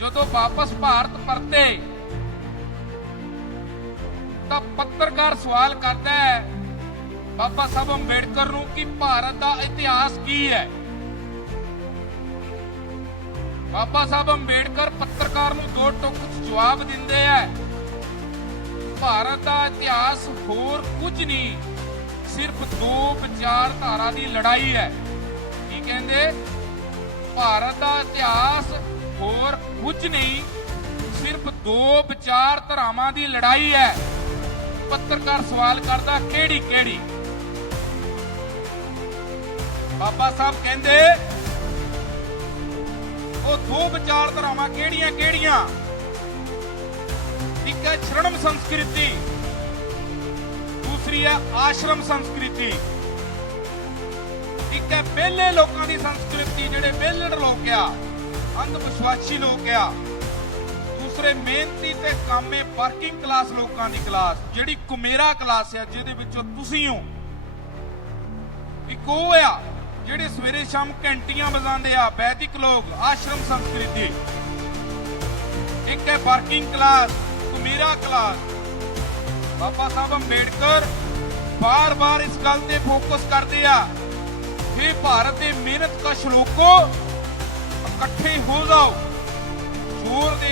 ਜਦੋਂ ਵਾਪਸ ਭਾਰਤ ਪਰਤੇ, ਤਾਂ ਪੱਤਰਕਾਰ ਸਵਾਲ ਕਰਦਾ ਹੈ, ਬਾਬਾ ਸਾਹਿਬ ਅੰਬੇਡਕਰ ਨੂੰ ਕਿ ਭਾਰਤ ਦਾ ਇਤਿਹਾਸ ਕੀ ਹੈ? ਬਾਬਾ ਸਾਹਿਬ ਅੰਬੇਡਕਰ ਪੱਤਰਕਾਰ ਨੂੰ ਦੋ ਟੁਕ ਜਵਾਬ ਦਿੰਦੇ ਆ, ਭਾਰਤ ਦਾ ਇਤਿਹਾਸ ਹੋਰ ਕੁਝ ਨਹੀਂ, ਸਿਰਫ ਦੋ ਵਿਚਾਰਧਾਰਾ ਦੀ ਲੜਾਈ ਹੈ। ਕੀ ਕਹਿੰਦੇ? ਭਾਰਤ ਦਾ ਇਤਿਹਾਸ ਹੋਰ ਕੁਝ ਨਹੀਂ। ਸਿਰਫ ਦੋ ਵਿਚਾਰ ਵਿਚਾਰਧਾਰਾਵਾਂ ਦੀ ਲੜਾਈ ਹੈ। ਪੱਤਰਕਾਰ ਸਵਾਲ ਕਰਦਾ, ਕਿਹੜੀ ਕਿਹੜੀ? ਬਾਬਾ ਸਾਹਿਬ ਕਹਿੰਦੇ, ਉਹ ਦੋ ਵਿਚਾਰ ਵਿਚਾਰਧਾਰਾਵਾਂ ਕਿਹੜੀਆਂ ਕਿਹੜੀਆਂ? ਇੱਕ ਹੈ ਸ਼ਰਣਮ ਸੰਸਕ੍ਰਿਤੀ, ਦੂਸਰੀ ਹੈ ਆਸ਼ਰਮ ਸੰਸਕ੍ਰਿਤੀ। ਇੱਕ ਹੈ ਵਿਹਲੇ ਲੋਕਾਂ ਦੀ ਸੰਸਕ੍ਰਿਤੀ, ਜਿਹੜੇ ਵਿਹਲੜ ਲੋਕ ਆ। ਅੰਧ ਵਿਸ਼ਵਾਸੀ ਲੋਕ ਆ। ਦੂਸਰੇ ਮਿਹਨਤੀ ਤੇ ਕਾਮੇ ਵਰਕਿੰਗ ਕਲਾਸ ਲੋਕਾਂ ਦੀ ਕਲਾਸ ਜਿਹੜੀ ਕੁਮੇਰਾ ਕਲਾਸ ਆ, ਜਿਹਦੇ ਵਿੱਚੋਂ ਤੁਸੀਂ ਹੋ। ਇੱਕ ਉਹ ਆ, ਜਿਹੜੇ ਸਵੇਰੇ ਸ਼ਾਮ ਘੰਟੀਆਂ ਵਜਾਉਂਦੇ ਆ, ਵੈਦਿਕ ਲੋਕ, ਆਸ਼ਰਮ ਸੰਸਕ੍ਰਿਤੀ। ਇੱਕ ਹੈ ਵਰਕਿੰਗ ਕਲਾਸ ਕੁਮੇਰਾ ਕਲਾਸ ਬਾਬਾ ਸਾਹਿਬ ਅੰਬੇਡਕਰ ਬਾਰ-ਬਾਰ ਇਸ ਗੱਲ ਤੇ ਫੋਕਸ ਕਰਦੇ ਆ ਕਿ ਭਾਰਤ ਦੇ ਮਿਹਨਤ ਕਸ਼ ਲੋਕੋ ਇਕੱਠੇ ਹੋ ਜਾਓ। ਜ਼ੋਰ ਦੇ